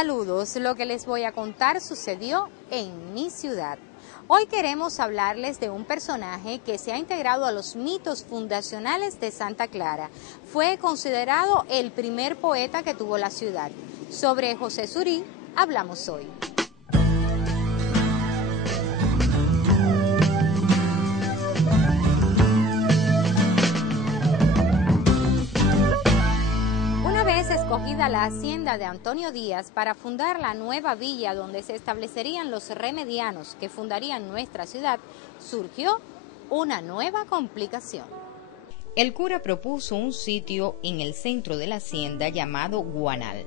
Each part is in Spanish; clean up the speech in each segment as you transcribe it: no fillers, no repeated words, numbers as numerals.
Saludos, lo que les voy a contar sucedió en mi ciudad. Hoy queremos hablarles de un personaje que se ha integrado a los mitos fundacionales de Santa Clara. Fue considerado el primer poeta que tuvo la ciudad. Sobre José Surí hablamos hoy. Escogida la hacienda de Antonio Díaz para fundar la nueva villa donde se establecerían los remedianos que fundarían nuestra ciudad, surgió una nueva complicación. El cura propuso un sitio en el centro de la hacienda llamado Guanal.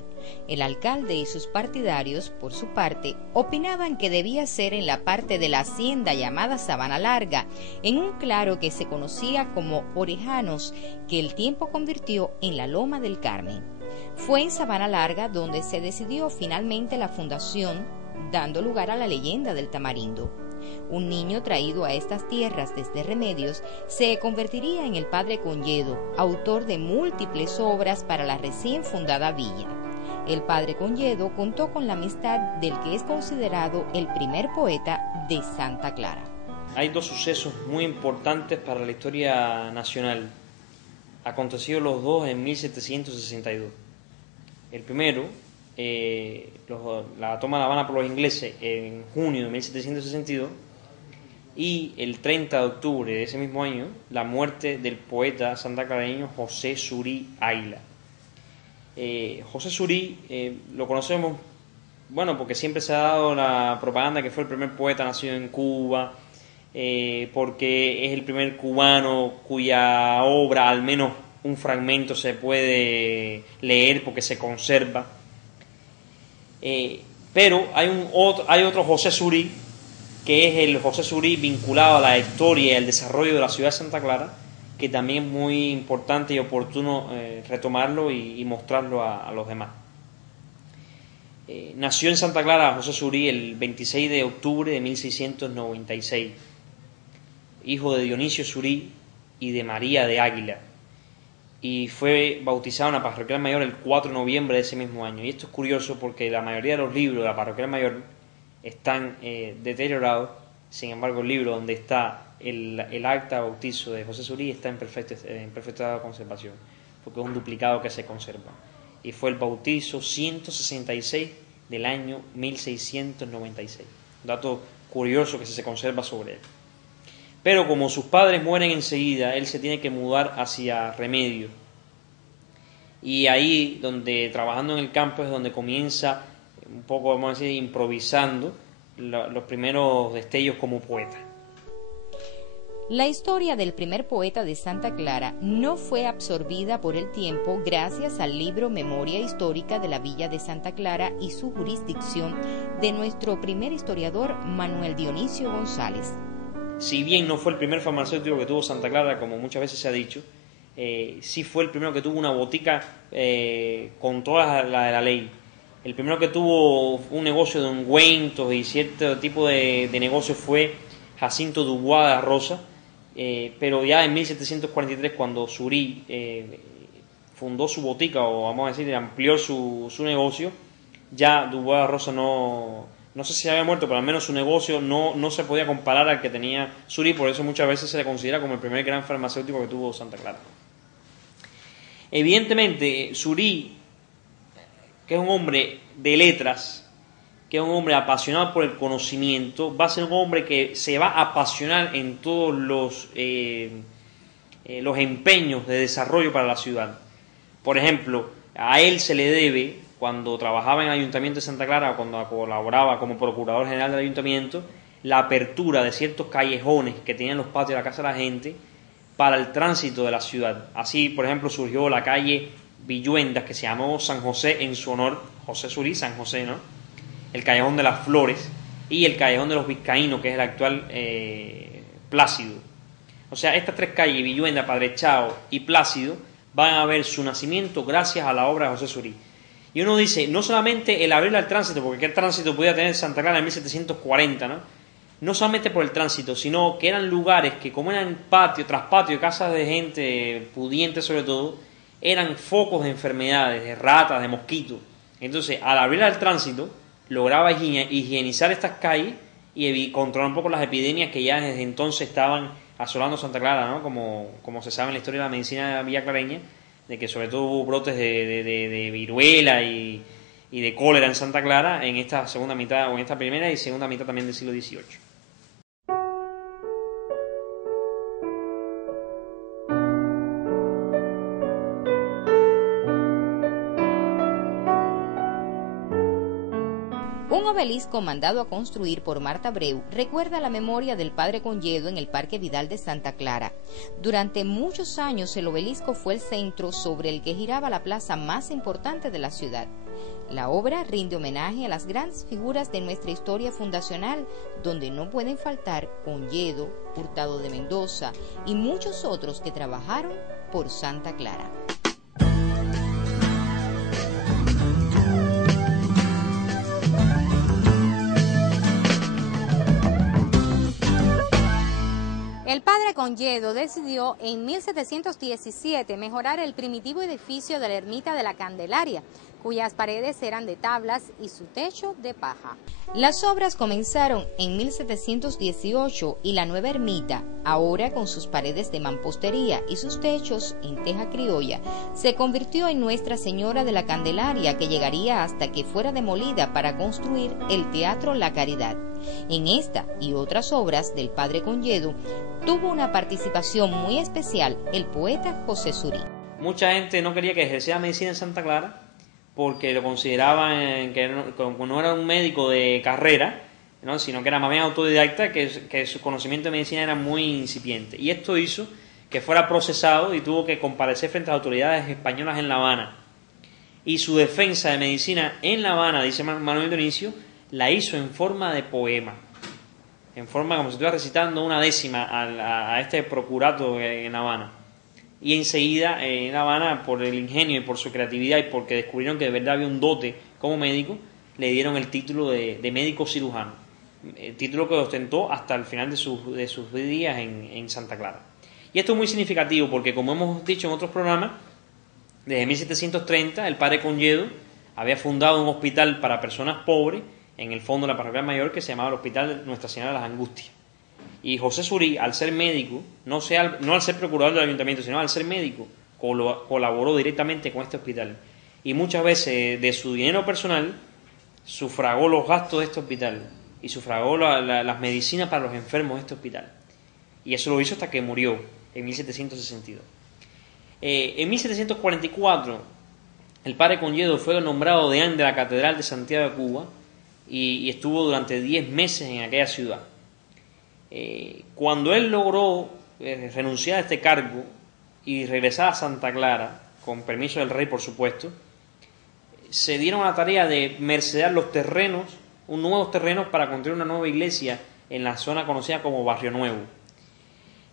El alcalde y sus partidarios, por su parte, opinaban que debía ser en la parte de la hacienda llamada Sabana Larga, en un claro que se conocía como Orejanos, que el tiempo convirtió en la Loma del Carmen. Fue en Sabana Larga donde se decidió finalmente la fundación, dando lugar a la leyenda del tamarindo. Un niño traído a estas tierras desde Remedios se convertiría en el padre Conyedo, autor de múltiples obras para la recién fundada villa. El padre Conyedo contó con la amistad del que es considerado el primer poeta de Santa Clara. Hay dos sucesos muy importantes para la historia nacional, acontecidos los dos en 1762. El primero, la toma de La Habana por los ingleses en junio de 1762, y el 30 de octubre de ese mismo año, la muerte del poeta santaclareño José Surí Águila. José Surí lo conocemos, porque siempre se ha dado la propaganda que fue el primer poeta nacido en Cuba, porque es el primer cubano cuya obra, al menos un fragmento, se puede leer porque se conserva. Pero hay otro José Surí, que es el José Surí vinculado a la historia y al desarrollo de la ciudad de Santa Clara, que también es muy importante y oportuno retomarlo y mostrarlo a los demás. Nació en Santa Clara José Surí el 26 de octubre de 1696, hijo de Dionisio Surí y de María de Águila, y fue bautizado en la Parroquial Mayor el 4 de noviembre de ese mismo año. Y esto es curioso porque la mayoría de los libros de la Parroquial Mayor están deteriorados. Sin embargo, el libro donde está el acta de bautizo de José Surí está en perfecto estado de conservación, porque es un duplicado que se conserva. Y fue el bautizo 166 del año 1696. Un dato curioso que se conserva sobre él. Pero como sus padres mueren enseguida, él se tiene que mudar hacia Remedios. Y ahí, donde trabajando en el campo, es donde comienza un poco, vamos a decir, improvisando los primeros destellos como poeta. La historia del primer poeta de Santa Clara no fue absorbida por el tiempo gracias al libro Memoria Histórica de la Villa de Santa Clara y su jurisdicción de nuestro primer historiador Manuel Dionisio González. Si bien no fue el primer farmacéutico que tuvo Santa Clara, como muchas veces se ha dicho, sí fue el primero que tuvo una botica con toda la ley. El primero que tuvo un negocio de ungüentos y cierto tipo de negocio fue Jacinto Dubois de la Rosa, pero ya en 1743, cuando Surí fundó su botica, o vamos a decir, amplió su negocio, ya Dubois de la Rosa no sé si había muerto, pero al menos su negocio no se podía comparar al que tenía Surí. Por eso muchas veces se le considera como el primer gran farmacéutico que tuvo Santa Clara. Evidentemente, Surí, que es un hombre de letras, que es un hombre apasionado por el conocimiento, va a ser un hombre que se va a apasionar en todos los empeños de desarrollo para la ciudad. Por ejemplo, a él se le debe, cuando trabajaba en el Ayuntamiento de Santa Clara, o cuando colaboraba como Procurador General del Ayuntamiento, la apertura de ciertos callejones que tenían los patios de la casa de la gente para el tránsito de la ciudad. Así, por ejemplo, surgió la calle Villuendas, que se llamó San José en su honor, José Surí, San José, ¿no? El Callejón de las Flores y el Callejón de los Vizcaínos, que es el actual Plácido. O sea, estas tres calles, Villuendas, Padre Chao y Plácido, van a ver su nacimiento gracias a la obra de José Surí. Y uno dice, no solamente el abrir al tránsito, porque qué tránsito podía tener Santa Clara en 1740, ¿no? No solamente por el tránsito, sino que eran lugares que, como eran patio tras patio, casas de gente pudiente sobre todo, eran focos de enfermedades, de ratas, de mosquitos. Entonces, al abrir al tránsito, lograba higienizar estas calles y controlar un poco las epidemias que ya desde entonces estaban asolando Santa Clara, ¿no? Como se sabe en la historia de la medicina villaclareña, de que sobre todo hubo brotes de viruela y de cólera en Santa Clara en esta segunda mitad, o en esta primera y segunda mitad también del siglo XVIII. Un obelisco mandado a construir por Marta Abreu recuerda la memoria del padre Conyedo en el Parque Vidal de Santa Clara. Durante muchos años el obelisco fue el centro sobre el que giraba la plaza más importante de la ciudad. La obra rinde homenaje a las grandes figuras de nuestra historia fundacional, donde no pueden faltar Conyedo, Hurtado de Mendoza y muchos otros que trabajaron por Santa Clara. El padre Conyedo decidió en 1717 mejorar el primitivo edificio de la Ermita de la Candelaria, cuyas paredes eran de tablas y su techo de paja. Las obras comenzaron en 1718 y la nueva ermita, ahora con sus paredes de mampostería y sus techos en teja criolla, se convirtió en Nuestra Señora de la Candelaria, que llegaría hasta que fuera demolida para construir el Teatro La Caridad. En esta y otras obras del padre Conyedo tuvo una participación muy especial el poeta José Surí. Mucha gente no quería que ejerciera medicina en Santa Clara porque lo consideraban que no era un médico de carrera, ¿no? Sino que era más bien autodidacta, que su conocimiento de medicina era muy incipiente. Y esto hizo que fuera procesado y tuvo que comparecer frente a las autoridades españolas en La Habana. Y su defensa de medicina en La Habana, dice Manuel Dionisio, la hizo en forma de poema, en forma como si estuviera recitando una décima a este procurato en La Habana. Y enseguida en La Habana, por el ingenio y por su creatividad y porque descubrieron que de verdad había un dote como médico, le dieron el título de médico cirujano, el título que ostentó hasta el final de sus días en Santa Clara. Y esto es muy significativo porque, como hemos dicho en otros programas, desde 1730 el padre Conyedo había fundado un hospital para personas pobres en el fondo de la parroquia mayor, que se llamaba el Hospital de Nuestra Señora de las Angustias. Y José Surí, al ser médico, no al ser procurador del ayuntamiento, sino al ser médico, colaboró directamente con este hospital. Y muchas veces de su dinero personal sufragó los gastos de este hospital y sufragó las medicinas para los enfermos de este hospital. Y eso lo hizo hasta que murió en 1762. En 1744 el padre Conyedo fue nombrado deán de la Catedral de Santiago de Cuba y estuvo durante 10 meses en aquella ciudad. Cuando él logró renunciar a este cargo y regresar a Santa Clara, con permiso del rey por supuesto, se dieron a la tarea de mercedear los terrenos, nuevos terrenos para construir una nueva iglesia en la zona conocida como Barrio Nuevo.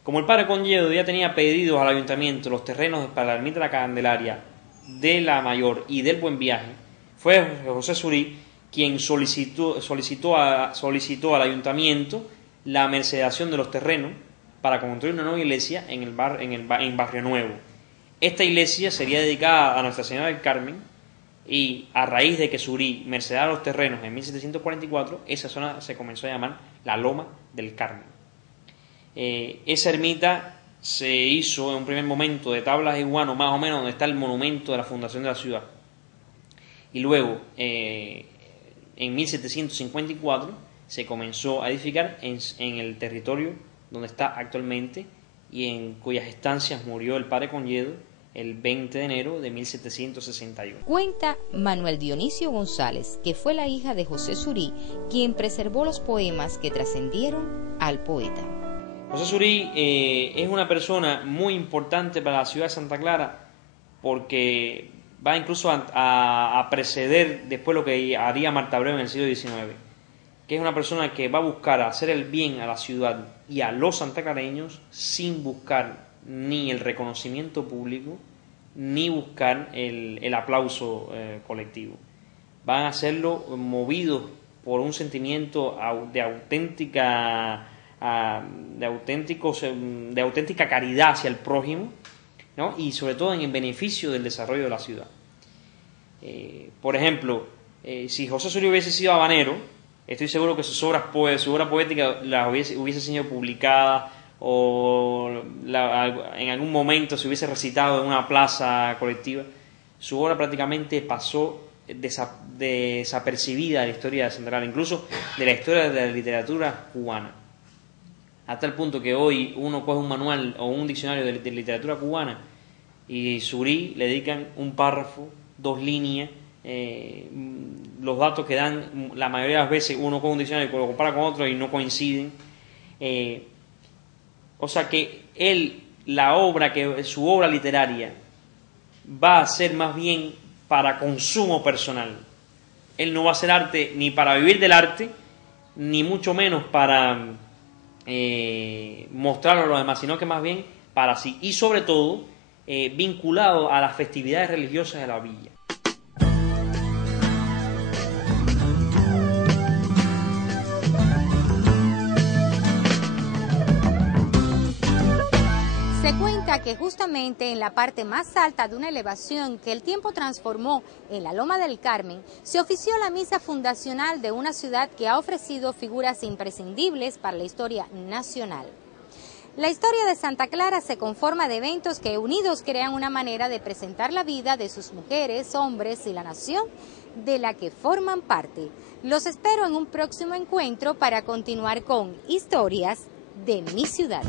Como el padre Conyedo ya tenía pedidos al ayuntamiento los terrenos para la ermita de la Candelaria, de la Mayor y del Buen Viaje, fue José Surí quien solicitó al ayuntamiento la mercedación de los terrenos para construir una nueva iglesia en Barrio Nuevo. Esta iglesia sería dedicada a Nuestra Señora del Carmen y a raíz de que Surí mercedara los terrenos en 1744, esa zona se comenzó a llamar la Loma del Carmen. Esa ermita se hizo en un primer momento de tablas y guano, más o menos donde está el monumento de la fundación de la ciudad. Y luego, en 1754, se comenzó a edificar en el territorio donde está actualmente y en cuyas estancias murió el padre Conyedo el 20 de enero de 1761. Cuenta Manuel Dionisio González, que fue la hija de José Surí, quien preservó los poemas que trascendieron al poeta. José Surí es una persona muy importante para la ciudad de Santa Clara porque va incluso a preceder después lo que haría Marta Abreu en el siglo XIX, que es una persona que va a buscar hacer el bien a la ciudad y a los santaclareños sin buscar ni el reconocimiento público ni buscar el aplauso colectivo. Van a hacerlo movidos por un sentimiento de auténtica caridad hacia el prójimo, ¿no? Y sobre todo en beneficio del desarrollo de la ciudad. Por ejemplo, si José Surí hubiese sido habanero, estoy seguro que su obra poética hubiese sido publicada, o en algún momento se hubiese recitado en una plaza colectiva. Su obra prácticamente pasó desapercibida de la historia de Santa Clara, incluso de la historia de la literatura cubana, hasta el punto que hoy uno coge un manual o un diccionario de literatura cubana y Surí le dedican un párrafo, 2 líneas, los datos que dan, la mayoría de las veces uno coge un diccionario y lo compara con otro y no coinciden. O sea que su obra literaria va a ser más bien para consumo personal. Él no va a hacer arte ni para vivir del arte, ni mucho menos para mostrarlo a los demás, sino que más bien para sí, y sobre todo vinculado a las festividades religiosas de la villa. Se cuenta que justamente en la parte más alta de una elevación que el tiempo transformó en la Loma del Carmen, se ofició la misa fundacional de una ciudad que ha ofrecido figuras imprescindibles para la historia nacional. La historia de Santa Clara se conforma de eventos que unidos crean una manera de presentar la vida de sus mujeres, hombres y la nación de la que forman parte. Los espero en un próximo encuentro para continuar con Historias de mi ciudad.